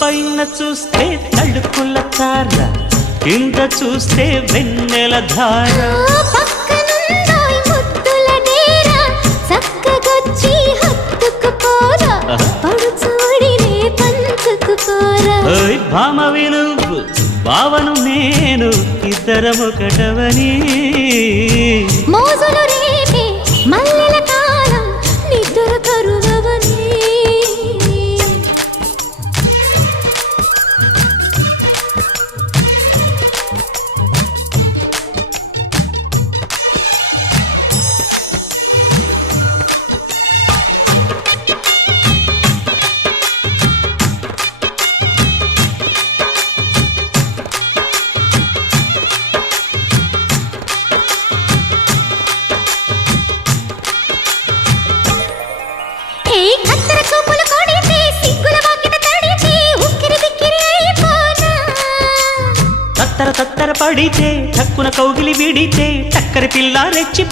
పైన చూస్తే తడుకుల తార, కింద చూస్తే వెన్నెల ధార. పక్కనుందోయ్ ముద్దుల డేరా, చక్కగొచ్చి హత్తుకుపోరా, పడుచూడినే పంచుకుపోరా. భామ విలువు భావను నేను, ఇద్దరమొకటవని. మోజులు రేపే మల్లెల కాలం, నిద్ర కరువవని. తత్తర తత్తర పడితే, తక్కున కౌగిలి విడితే, చక్కరి పిల్ల రెచ్చి